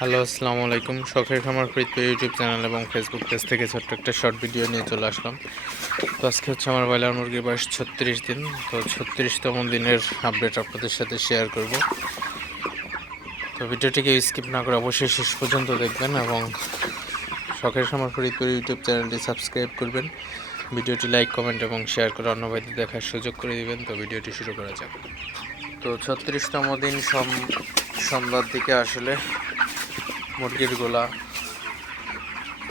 Hello, আসসালামু আলাইকুম। শখের খামার প্রীতি ইউটিউব চ্যানেল এবং ফেসবুক পেজ থেকে ছোট্ট একটা শর্ট ভিডিও নিয়ে চলে আসলাম। তো আজকে হচ্ছে আমার ব্রয়লার মুরগির বয়স ছত্রিশ দিন। তো ছত্রিশতম দিনের আপডেট আপনাদের সাথে শেয়ার করব। তো ভিডিওটিকে স্কিপ না করে অবশ্যই শেষ পর্যন্ত দেখবেন এবং শখের খামার ফরিদপুর ইউটিউব চ্যানেলটি সাবস্ক্রাইব করবেন। ভিডিওটি লাইক কমেন্ট এবং শেয়ার করে অন্য ভাইদের দেখার সুযোগ করে দিবেন। তো ভিডিওটি শুরু করা যাক। তো ছত্রিশতম দিন সোম সন্ধ্যার দিকে আসলে মুরগির গোলা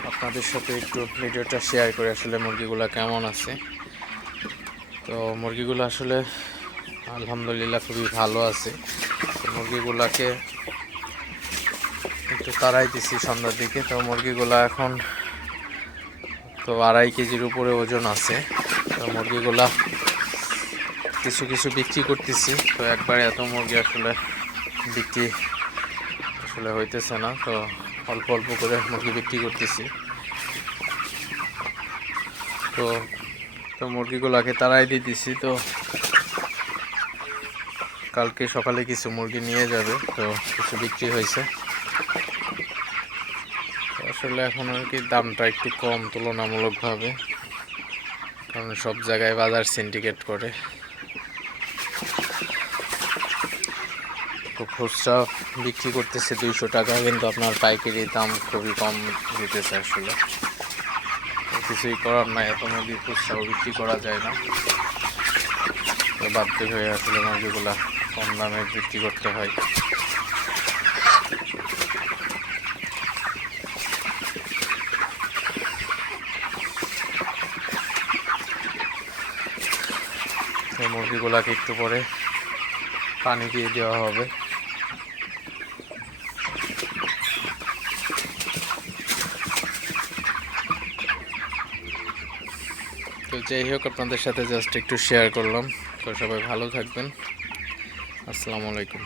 আপনাদের সাথে একটু ভিডিওটা শেয়ার করে আসলে মুরগিগুলা কেমন আছে। তো মুরগিগুলো আসলে আলহামদুলিল্লাহ খুবই ভালো আছে। মুরগিগুলাকে একটু তাড়াই দিছি সন্ধ্যার দিকে। তো মুরগিগুলা এখন তো আড়াই কেজির উপরে ওজন আছে। তো মুরগিগুলা কিছু কিছু বিক্রি করতেছি। তো একবারে এত মুরগি আসলে বিক্রি আসলে হইতেছে না, তো অল্প অল্প করে মুরগি বিক্রি করতেছি। তো তো মুরগিগুলোকে দিয়ে দিছি তো কালকে সকালে কিছু মুরগি নিয়ে যাবে, তো কিছু বিক্রি হয়েছে। আসলে এখন আর কি দামটা একটু কম তুলনামূলকভাবে, কারণ সব জায়গায় বাজার সিন্ডিকেট করে। খুচরা বিক্রি করতেছে দুইশো টাকা, কিন্তু আপনার পাইকারি দাম খুবই কম দিতেছে আসলে। কিছুই করার নাই, এত মুরগি খুচরাও বিক্রি করা যায় না। বাধ্য হয়ে আসলে মুরগিগুলা কম দামে বিক্রি করতে হয়। মুরগিগুলাকে একটু পরে পানি দিয়ে দেওয়া হবে। তো যাই হোক, আপনাদের সাথে জাস্ট একটু শেয়ার করলাম। তো সবাই ভালো থাকবেন। আসসালামু আলাইকুম।